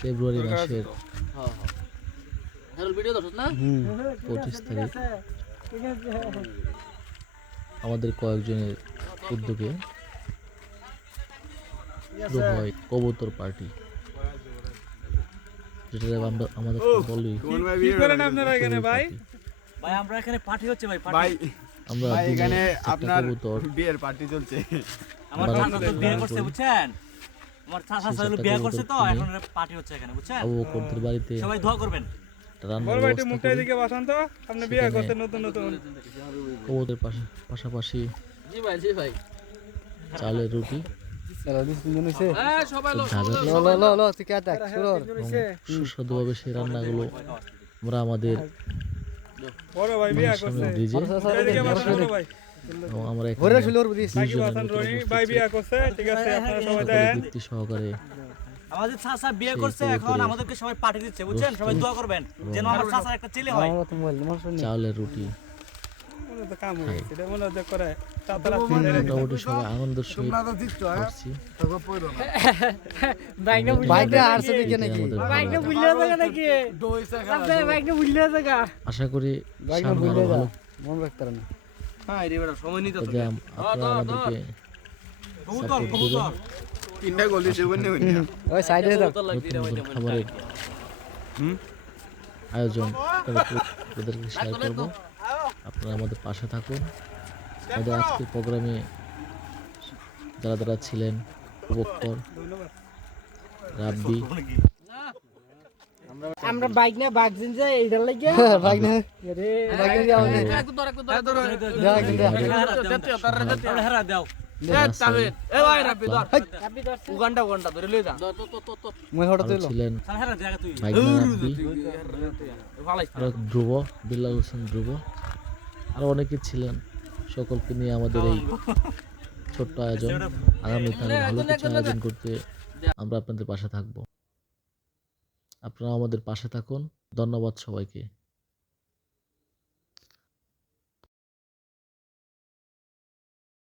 ফেব্রুয়ারি মাসের 25 তারিখ আমাদের কয়েকজনের উদ্যোগে শুরু হয় কবুতর পার্টি, যেটা আমরা আমাদের বলি কি করেন আপনারা এখানে ভাই? ভাই আমরা এখানে পার্টি হচ্ছে ভাই ভাই আমরা এখানে আপনার কবুতর বিয়ের পার্টি চলছে। আমার চাচা তো বিয়ে করছে বুঝছেন, আমার চাচা সাহেব বিয়ে করছে তো এখন পার্টি হচ্ছে এখানে বুঝছেন। আবু বকরদের বাড়িতে সবাই দোয়া করবেন। রান্নার বল ভাই একটু ব্যবস্থা মুখটা করি। এদিকে বসান তো, আপনি বিয়ে করতে নতুন নতুন। কবুতরের পাশাপাশি চালের রুটি, সুস্বাদুভাবে সেই রান্নাগুলো আমরা আমাদের বড় ভাই বিয়ে করছে, ডিজে এদিকে বসান বড় ভাই। আমরা এখানে বাকি বসান রনি ভাই বিয়ে করছে, ঠিক আছে আপনারা সবাই সকলে দেন। তৃপ্তি সহকারে আমাদের চাচা বিয়ে করছে, এখন আমাদেরকে সবাই পার্টি দিচ্ছে বুঝছেন। সবাই দোয়া করবেন যেন আমার চাচার একটা ছেলে হয়। চালের রুটি মনে তো কাম হয়েছে, এটা মনে হচ্ছে করে তাতারা মোটামুটি সবাই আনন্দের সহিত করছি। বাইকটা আসছে দেখে এটাই নাকি আমাদের ভালো বাইকটা লাগা। বুঝলে জায়গা নাকি আপনি বাইকটা বুঝলে জায়গা আশা করি বাইকটা সামনে বুঝলে আরো ভালো মন রাখতে না কাজে আপনারা আমাদেরকে কবুতর সাপোর্ট কবুতর দিবেন। তিনটা গলি দেবেন না ওই সাইডে দাও নতুন নতুন খাবারের আয়োজন আপনাদেরকে শেয়ার করবো। আপনারা আমাদের পাশে থাকুন। আমাদের আজকের প্রোগ্রামে যারা যারা ছিলেন, বক্কর, রাব্বি, আমরা বাইক নিয়ে বাগজিন যাই এইটার লাগি বাইক নিয়ে আরে বাইক নিয়ে যাও না হেরা দাও মই হঠাৎ আরো এলো ছিলেন হেরা জায়গা তুই বাইকনা রাব্বি, আরো ধ্রুব, বিল্লাল হোসেন ধ্রুব, আরো অনেকে ছিলেন। সকলকে নিয়ে আমাদের এই ছোট্ট আয়োজন। আগামীকাল ভালো কিছু আয়োজন করতে আমরা আপনাদের পাশে থাকবো। আপনারা আমাদের পাশে থাকুন। ধন্যবাদ সবাইকে।